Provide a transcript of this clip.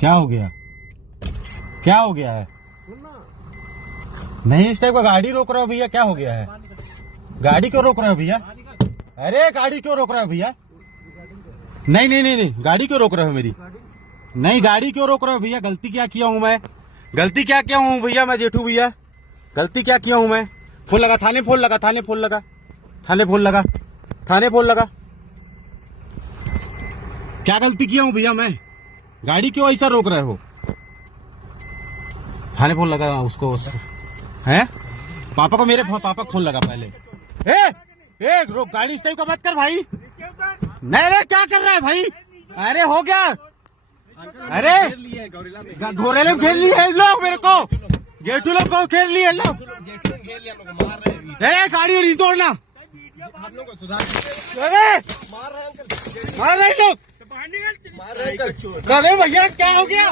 क्या हो गया? क्या हो गया है? नहीं इस टाइप का गाड़ी रोक रहे हो भैया, क्या हो गया है? गाड़ी क्यों रोक रहे हो भैया? अरे गाड़ी क्यों रोक रहे हो भैया? नहीं नहीं नहीं नहीं, गाड़ी क्यों रोक रहे हो मेरी? नहीं गाड़ी क्यों रोक रहे हो भैया? गलती क्या किया हूँ मैं? गलती क्या किया हूँ भैया मैं जेठू भैया? गलती क्या किया हूँ मैं? फोन लगा, थाने फोन लगा, थाने फोन लगा, थाने फोन लगा, थाने फोन लगा। क्या गलती किया हूँ भैया मैं? गाड़ी क्यों ऐसा रोक रहे हो? थाने फोन लगा उसको है? पापा को, मेरे पापा को फोन लगा पहले। ए रोक, गाड़ी इस टाइप का मत कर भाई। नहीं नहीं क्या कर रहा है भाई? अरे हो गया, अरे घोरेले में घेर लिए लोग मेरे को, जेठू लोग को घेर लिए लोग। अरे गाड़ी नहीं तोड़ना, अरे मार रहे लोग, अरे भैया क्या हो गया?